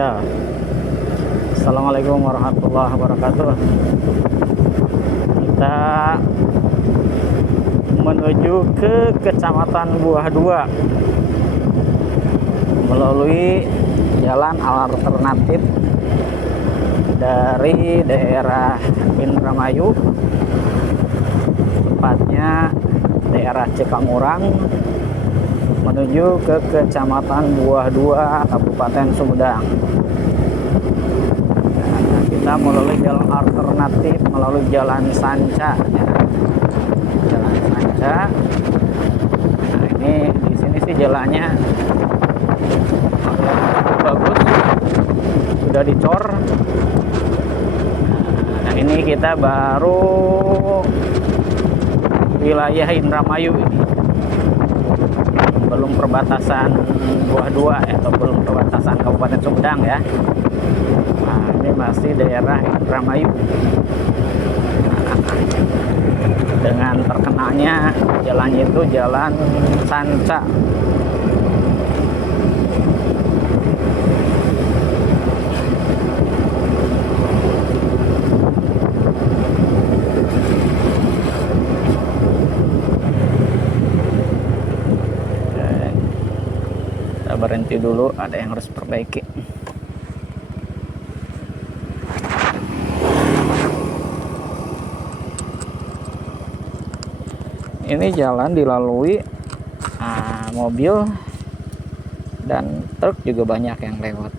Ya, Assalamualaikum warahmatullahi wabarakatuh. Kita menuju ke Kecamatan Buah 2 melalui jalan alternatif dari daerah Indramayu, tepatnya daerah Cikangurang, menuju ke Kecamatan Buah 2 Kabupaten Sumedang. Nah, kita melalui jalan alternatif, melalui jalan Sanca ya. Jalan Sanca. Nah, ini di sini sih jalannya bagus, sudah dicor. Nah, ini kita baru wilayah Indramayu ini, belum perbatasan Buah 2 atau belum perbatasan Kabupaten Sumedang ya. Nah, ini masih daerah Indramayu. Dengan terkenalnya jalannya itu Jalan Sanca. Berhenti dulu, ada yang harus perbaiki. Ini jalan dilalui mobil dan truk juga banyak yang lewat.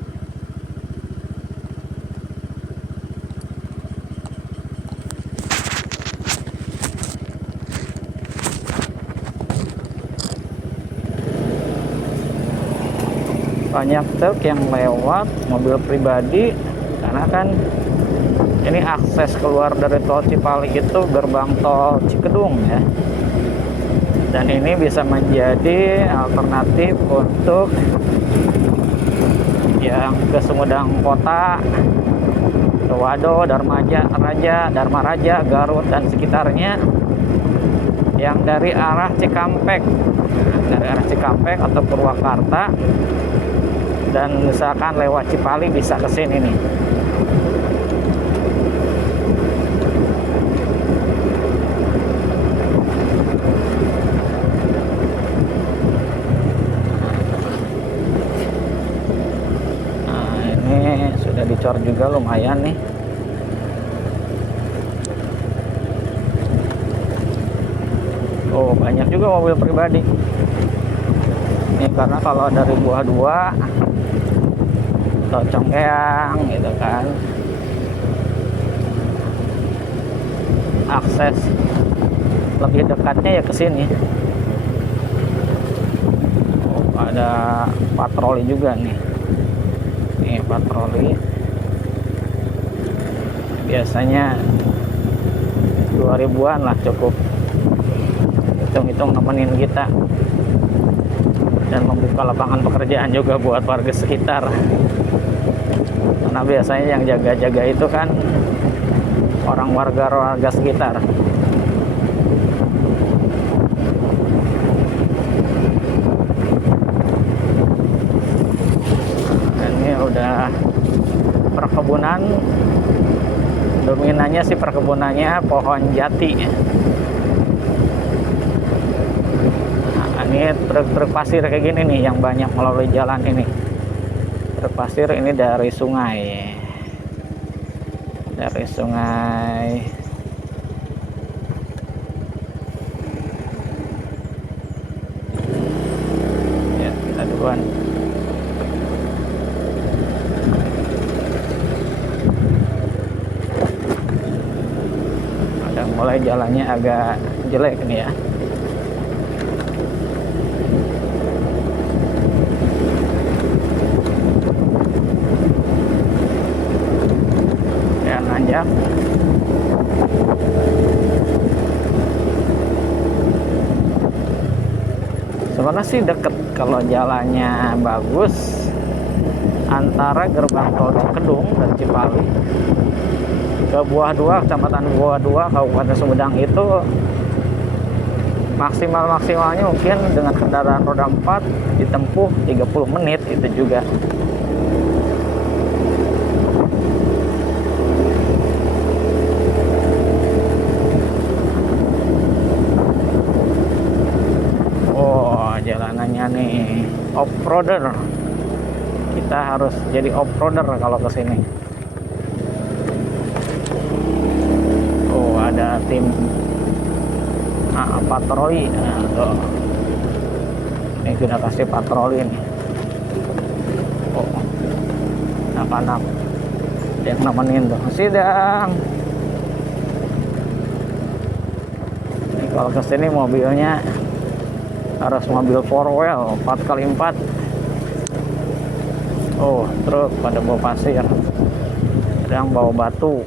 Banyak truk yang lewat, mobil pribadi, karena kan ini akses keluar dari tol Cipali itu gerbang tol Cikedung ya. Dan ini bisa menjadi alternatif untuk yang ke Sumedang Kota, ke Wado, Dharma Raja, Garut dan sekitarnya, yang dari arah Cikampek, dari arah Cikampek atau Purwakarta, dan misalkan lewat Cipali bisa ke sini nih. Nah, ini sudah dicor juga lumayan nih. Oh, banyak juga mobil pribadi. Ini karena kalau dari Buah 2 atau Congkeang gitu kan, akses lebih dekatnya ya ke sini. Oh, ada patroli juga nih. Nih patroli. Biasanya 2000-an lah cukup. Hitung-hitung nemenin kita dan membuka lapangan pekerjaan juga buat warga sekitar. Karena biasanya yang jaga-jaga itu kan warga sekitar. Ini udah perkebunan, dominannya sih perkebunannya pohon jati. Nah, ini truk-truk pasir kayak gini nih yang banyak melalui jalan ini. Truk pasir ini dari sungai, ya, kita duluan. Ada mulai jalannya agak jelek nih ya. Ya. Sebenarnya sih deket kalau jalannya bagus, antara gerbang tol Cikedung dan Cipali ke Buah 2, Kecamatan Buah 2, Kabupaten Sumedang itu maksimalnya mungkin dengan kendaraan roda 4 ditempuh 30 menit itu juga. off-roader. Kita harus jadi off-roader kalau ke sini. Oh, ada tim patroli. Nah, tuh. Ini kita kasih patroli nih. Oh, anak-anak yang nemenin tuh. Sidang. Ini kalau ke sini mobilnya harus mobil 4 wheel 4x4. Oh, truk pada bawa pasir, ada yang bawa batu.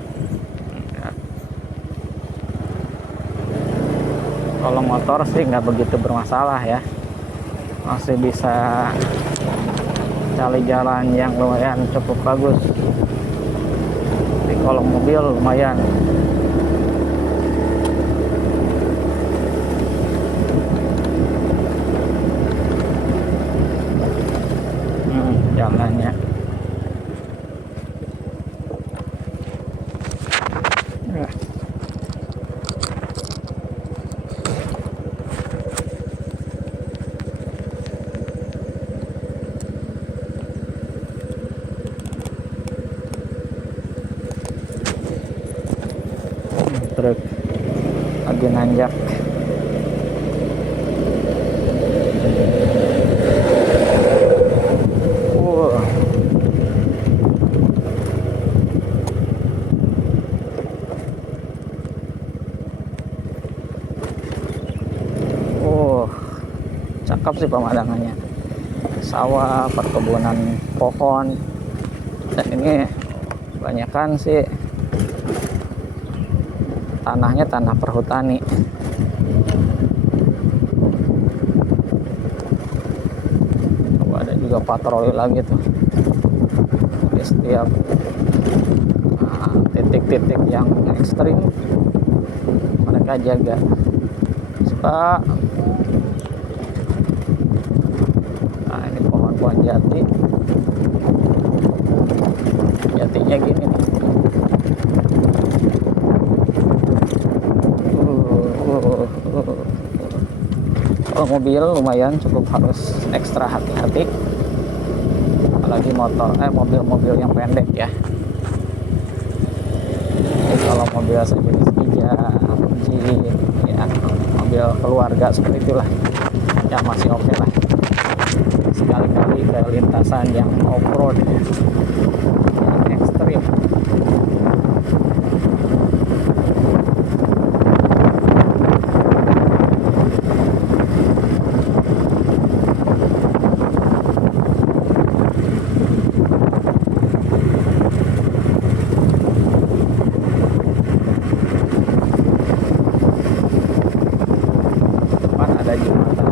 Kalau motor sih nggak begitu bermasalah ya, masih bisa cari jalan yang lumayan cukup bagus. Tapi kalau mobil lumayan. Jalannya truk lagi nanjak. Cakep sih pemandangannya, sawah, perkebunan pohon, dan ini kebanyakan sih tanahnya tanah perhutani. Oh, ada juga patroli lagi tuh di setiap titik-titik yang ekstrim mereka jaga. Pak, pohon jati, jatinya gini nih. Kalau mobil lumayan cukup harus ekstra hati-hati, apalagi mobil-mobil yang pendek ya. Jadi kalau mobil sejenis Jeep, ya mobil keluarga seperti itulah, ya masih oke lah. Sekali-kali ke lintasan yang off-road yang ekstrim. Depan ada jembatan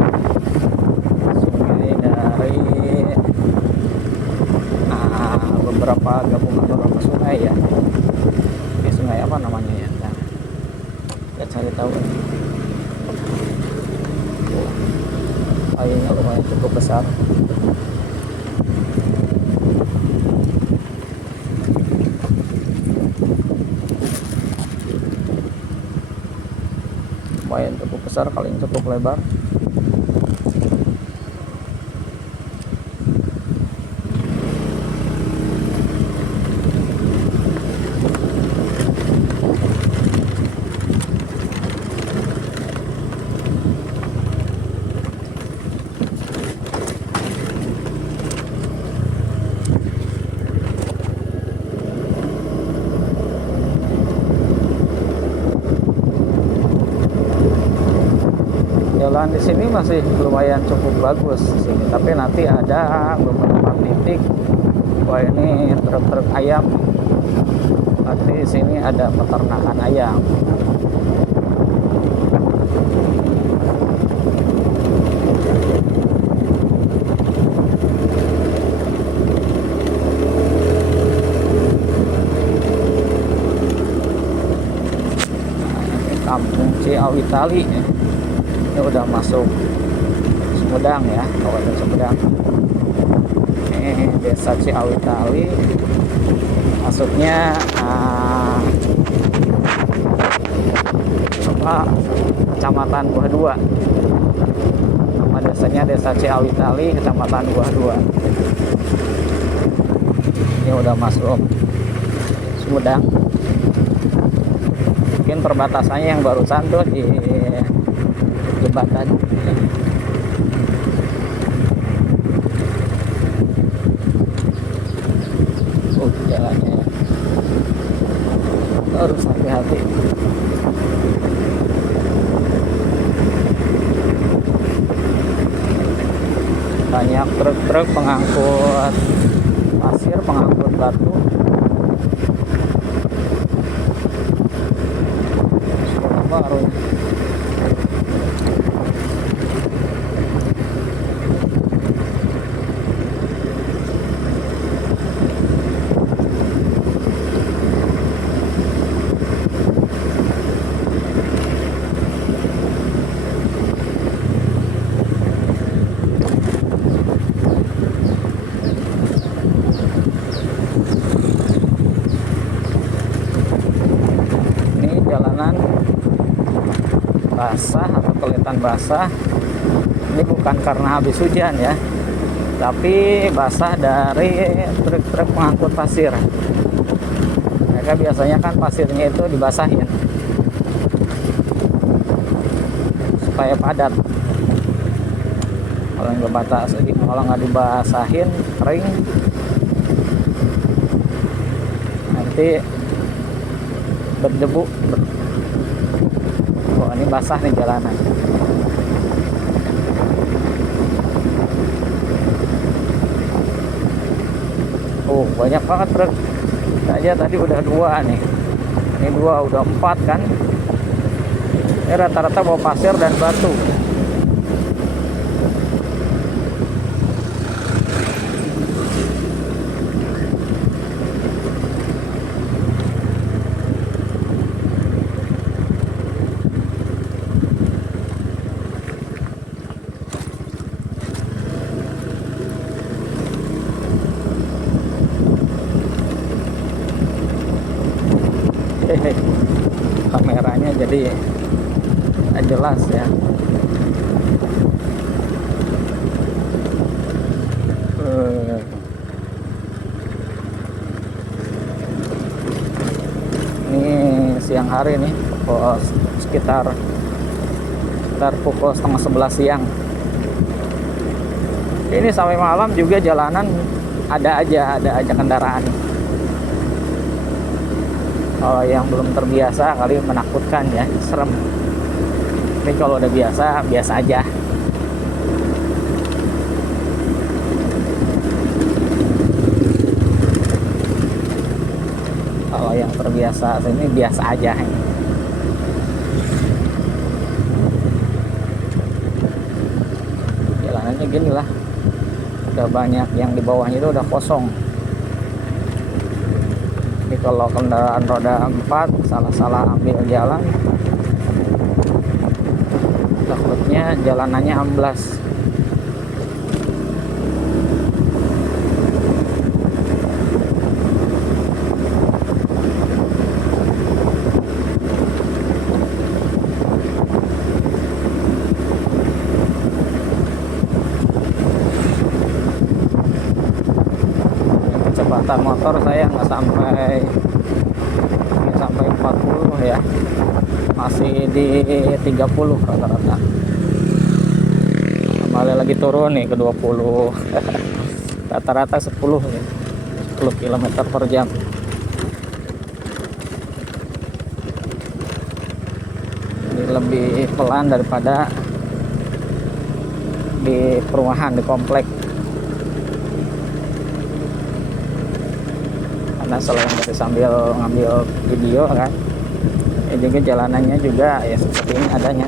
beberapa sungai ya. Ini sungai apa namanya ya? Nah, kita cari tahu. Airnya lumayan cukup besar. Lumayan cukup besar, kali ini cukup lebar. Jalan di sini masih lumayan cukup bagus sih, tapi nanti ada beberapa titik, wah ini truk-truk ayam. Nanti di sini ada peternakan ayam. Kampung Ciawitali. Ini udah masuk Sumedang ya, Kabupaten Sumedang. Ini desa Ciawitali, masuknya Kecamatan Buah 2. Nama desanya Desa Ciawitali, Kecamatan Buah 2. Ini udah masuk Sumedang. Mungkin perbatasannya yang barusan tuh di jembatan. Jalannya ya. Harus hati-hati. Banyak truk-truk pengangkut pasir, pengangkut batu. Sekolah baru. Jalanan basah atau kelihatan basah. Ini bukan karena habis hujan ya, tapi basah dari truk-truk pengangkut pasir. Mereka biasanya kan pasirnya itu dibasahin supaya padat. Kalau nggak dibasahin kering, nanti berdebu. Oh, ini basah nih jalanan. Oh, banyak banget truk. Aja tadi udah 2 nih. Ini 2, udah 4 kan. Ini rata-rata bawa pasir dan batu. Kameranya jadi nggak jelas ya. Ini siang hari nih, sekitar pukul 10:30 siang. Ini sampai malam juga jalanan ada aja kendaraan. Kalau yang belum terbiasa kali menakutkan ya, serem. Tapi kalau udah biasa aja. Kalau yang terbiasa ini biasa aja. Jalanannya gini lah. Udah banyak yang di bawahnya itu udah kosong. Kalau kendaraan roda 4 salah ambil jalan, takutnya jalanannya amblas. Kecepatan motor saya nggak sampai 40 ya, masih di 30 rata-rata. Kembali lagi turun nih ke 20. Rata-rata 10 ya, 10 km per jam. Ini lebih pelan daripada di perumahan, di komplek. Karena selain dari sambil ngambil video kan, ya juga jalanannya juga ya seperti ini adanya.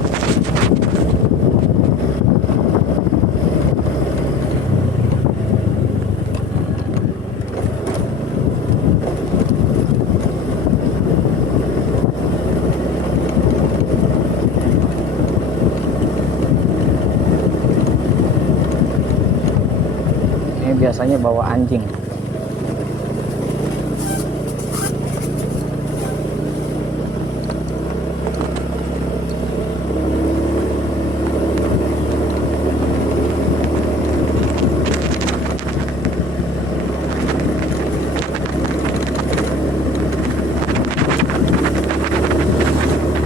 Ini biasanya bawa anjing.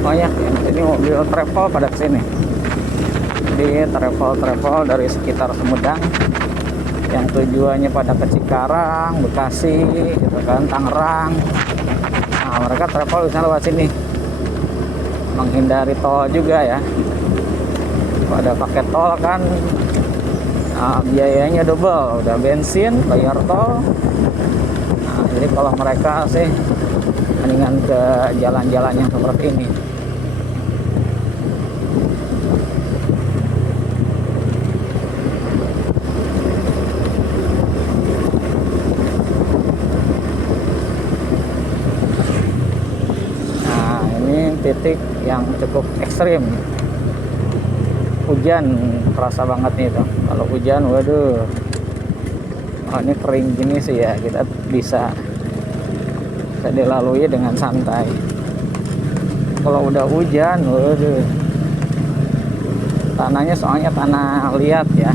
banyak ya. Ini mobil travel pada kesini. Di travel dari sekitar Sumedang yang tujuannya pada ke Cikarang, Bekasi, gitu kan, Tangerang. Nah, mereka travel bisa lewat sini, menghindari tol juga ya. Pada pakai tol kan, nah, biayanya double, udah bensin, bayar tol. Nah, jadi kalau mereka sih mendingan ke jalan-jalan yang seperti ini. Nah, ini titik yang cukup ekstrim. Hujan kerasa banget nih tuh. Kalau hujan, waduh. Oh, ini kering gini sih ya, kita bisa dilalui dengan santai. Kalau udah hujan, waduh. Tanahnya soalnya tanah liat ya.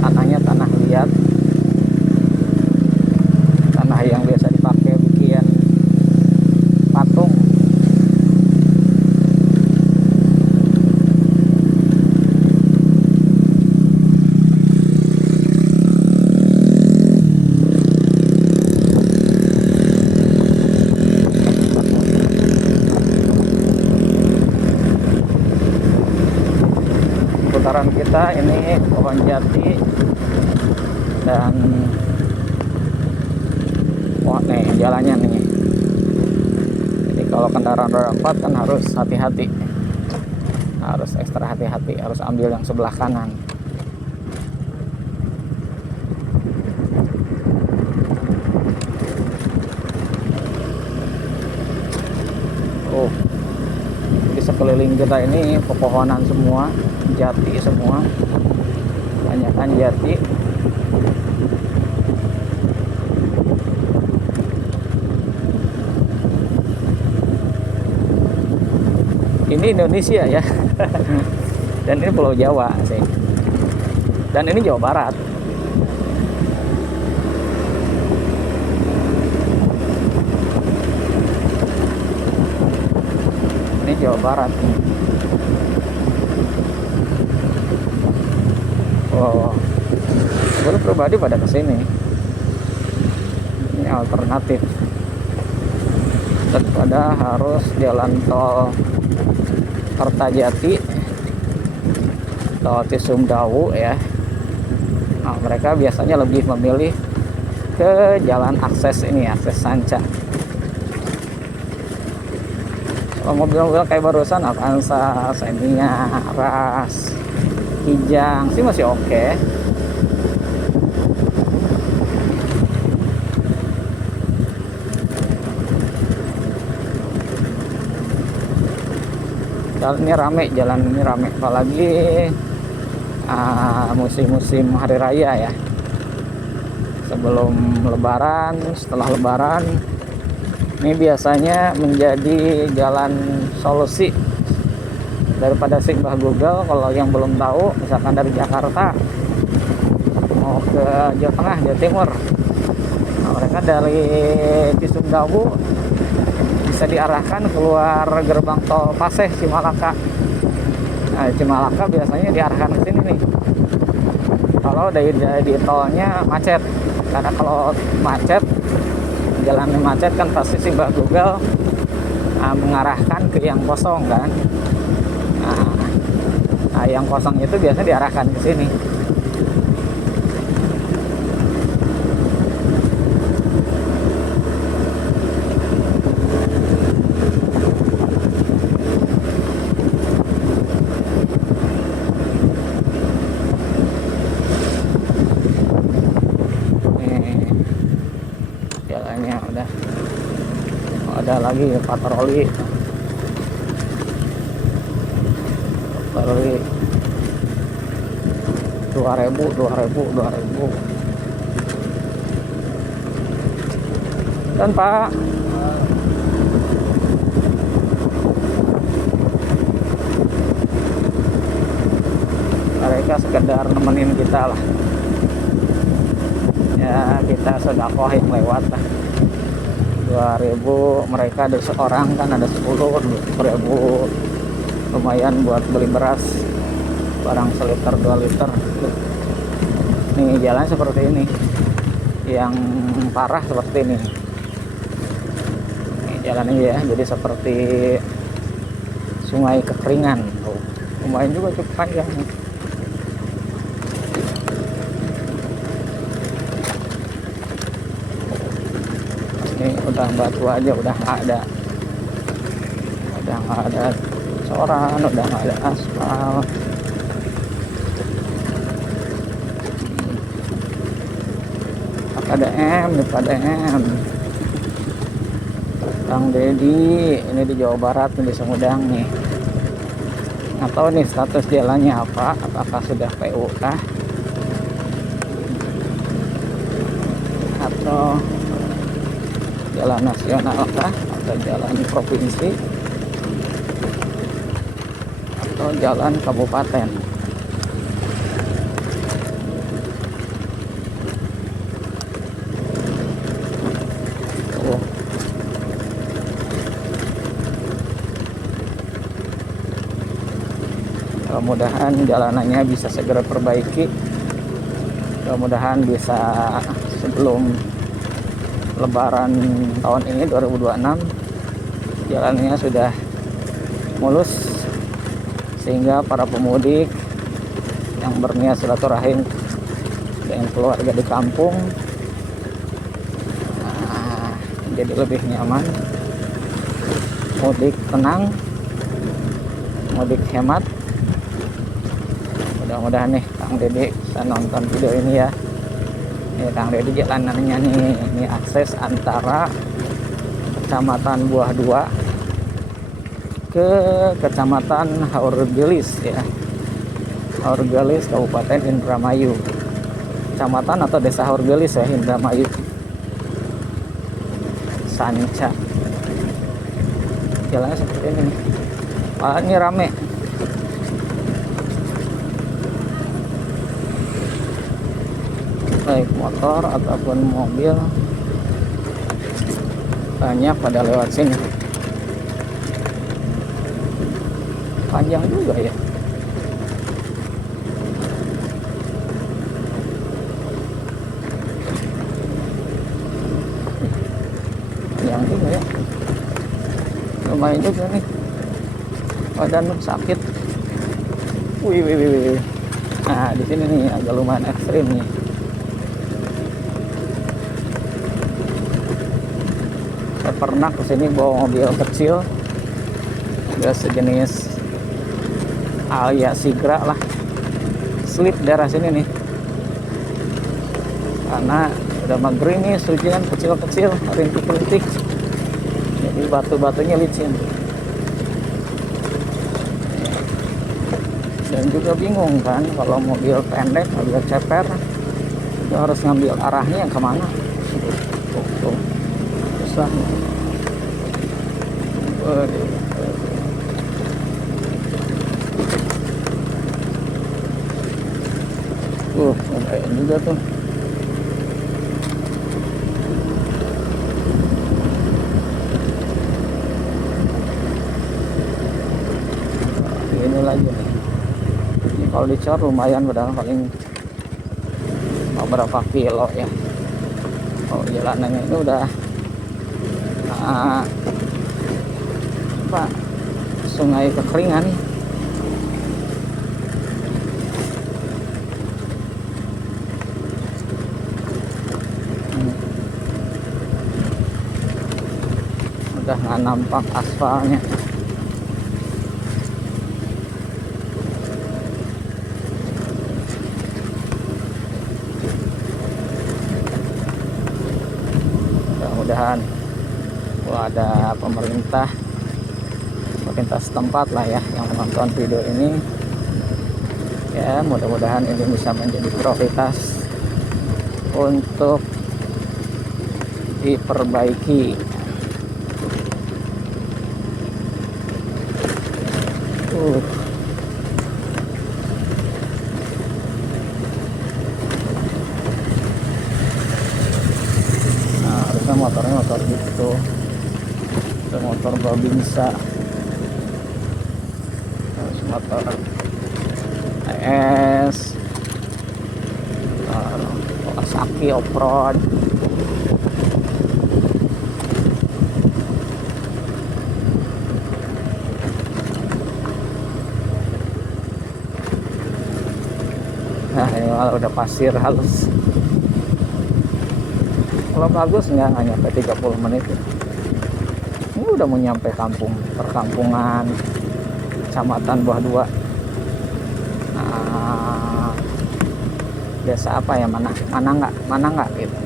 Tanahnya tanah liat. Tanah yang biasa dipakai bikin patung. Putaran kita ini pohon jati dan nih jalannya nih. Jadi kalau kendaraan roda 4 kan harus hati-hati, harus ekstra hati-hati, harus ambil yang sebelah kanan. Oh, di sekeliling kita ini pepohonan semua, jati semua, kebanyakan jati. Ini Indonesia ya. Dan ini Pulau Jawa sih, dan ini Jawa Barat. Ini Jawa Barat. Oh, gue pribadi pada kesini. Ini alternatif daripada harus jalan tol Kertajati, tol Cisumdawu ya. Nah, mereka biasanya lebih memilih ke jalan akses ini, akses Sanca. Kalau mobil-mobil kayak barusan Avanza, Xenia, Ras, Kijang sih masih oke. Jalan ini rame apalagi musim-musim hari raya ya. Sebelum lebaran, setelah lebaran, ini biasanya menjadi jalan solusi daripada Simbah Google. Kalau yang belum tahu, misalkan dari Jakarta mau ke Jawa Tengah, Jawa Timur, nah, mereka dari Cisumdawu bisa diarahkan keluar gerbang tol Paseh Cimalaka. Nah, Cimalaka biasanya diarahkan ke sini nih. Kalau di tolnya macet, karena kalau macet, jalannya macet kan pasti Simbah Google mengarahkan ke yang kosong kan. Nah, yang kosong itu biasanya diarahkan ke sini. Ada lagi patroli 2000 dan Pak mereka sekedar nemenin kita lah ya, kita sedekah yang lewat lah. 2.000, mereka ada seorang kan ada 10.000, lumayan buat beli beras barang seliter 2 liter. Nih jalan seperti ini, yang parah seperti ini. Nih jalan ini ya, jadi seperti sungai kekeringan. Lumayan juga cukup panjang. Ini udah batu aja, udah nggak ada coran, udah nggak ada aspal. PDM Kang Dedi ini di Jawa Barat, di Sumedang nih. Nggak tahu nih status jalannya apa, apakah sudah PU kah atau jalan nasional kah, atau jalan provinsi, atau jalan kabupaten. Mudah-mudahan jalanannya bisa segera perbaiki. Mudah-mudahan bisa sebelum Lebaran tahun ini 2026 jalannya sudah mulus, sehingga para pemudik yang berniat silaturahim dengan keluarga di kampung jadi lebih nyaman, mudik tenang, mudik hemat. Mudah-mudahan nih Kang Dedi bisa nonton video ini ya. Ini Kang Dedi jalanannya nih, ini akses antara Kecamatan Buah 2 ke Kecamatan Haurgelis ya. Haurgelis Kabupaten Indramayu. Kecamatan atau Desa Haurgelis ya, Indramayu. Sanca. Jalannya seperti ini nih. Ini rame. Baik motor ataupun mobil banyak pada lewat sini. Panjang juga ya. Panjang juga ya. Lumayan juga nih. Badan sakit. Wih. Nah di sini nih agak lumayan ekstrim nih. Pernah kesini bawa mobil kecil, ada sejenis Alia Sigra lah, slip daerah sini nih, karena udah mager ini, hujan kecil-kecil, rintik-rintik, jadi batu-batunya licin, dan juga bingung kan kalau mobil pendek, mobil ceper, itu harus ngambil arahnya yang kemana, tuh. Susah. Lumayan juga tuh. Ini lagi nih. Ini kalau dicor lumayan, padahal paling beberapa kilo ya. Oh jalanannya ini udah sungai kekeringan. Udah nggak nampak aspalnya. Mudah-mudahan ada pemerintah setempat lah ya yang menonton video ini ya, mudah-mudahan ini bisa menjadi prioritas untuk diperbaiki. Nah harusnya motornya motor gitu. Babinsa, motor TS, Kawasaki off-road. Nah ini udah pasir halus. Kalau bagus nggak nyampe 30 menit ya. Ini udah mau nyampe perkampungan Kecamatan Buah Dua. Nah, desa apa ya, mana nggak gitu.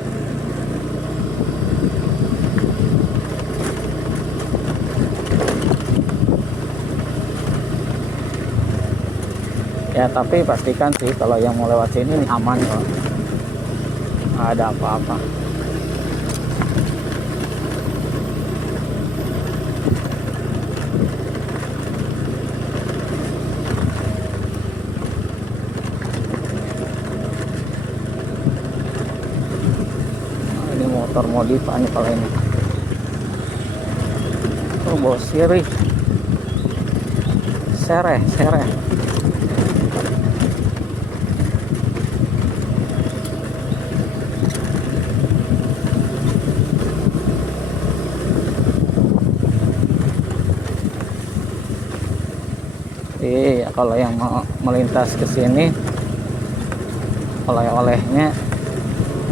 Ya tapi pastikan sih kalau yang mau lewat sini aman kok, nggak ada apa-apa. Nah, ini motor modifan kalau ini. Turbo sirih, sereh. Iya, kalau yang mau melintas ke sini, oleh-olehnya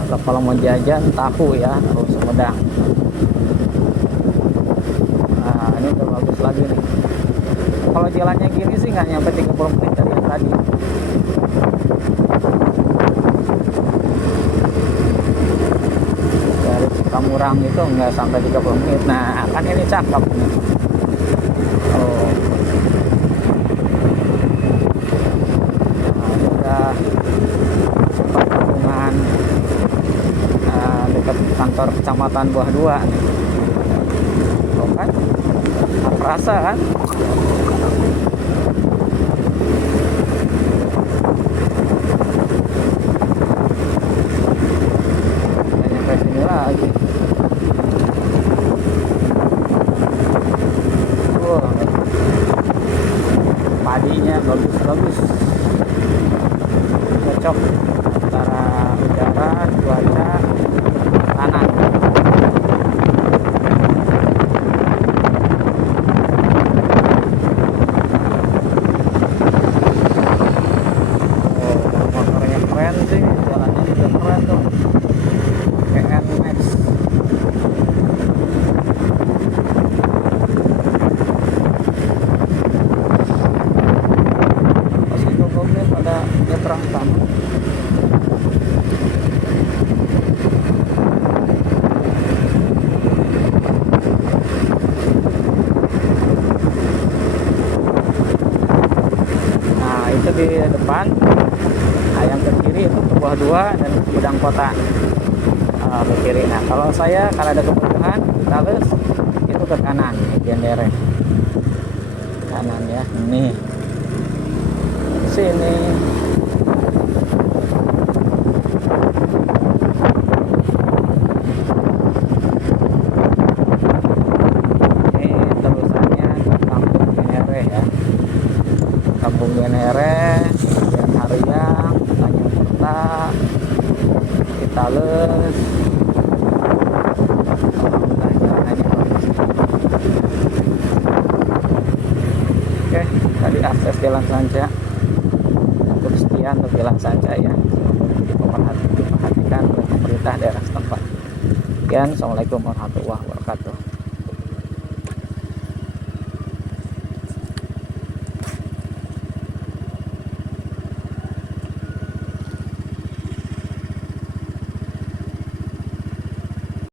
atau kalau mau jajan tahu ya, tahu Sumedang. Nah, ini udah bagus lagi nih. Kalau jalannya gini sih nggak nyampe 30 menit dari yang tadi. Dari Cikamurang itu nggak sampai 30 menit. Nah, kan ini cakep nih. Oh. Perkampungan dekat kantor Kecamatan Buah Dua nih. Tuh kan, terasa kan? Udah nyampe sini lagi. Padinya bagus. Cocok antara udara, cuaca, tanah. Oh, motornya keren sih, jalannya juga keren tuh. kayak Nmax. Pas itu mobil pada nyebrang sama. Itu di depan. Nah, yang ke kiri itu ke Buah Dua dan Gudang Kota ke kiri. Nah kalau saya kalau ada kebutuhan Tales itu ke kanan, Gendere kanan ya, ini sini. Ini terusannya Kampung Gendere ya, Kampung Gendere, dan Hariang, Tanjung Perta, Tales. Oke, tadi akses Jalan Sanca. Cukup sekian untuk Jalan Sanca ya. Diperhatikan oleh pemerintah daerah setempat. Sekian, assalamualaikum warahmatullahi wabarakatuh.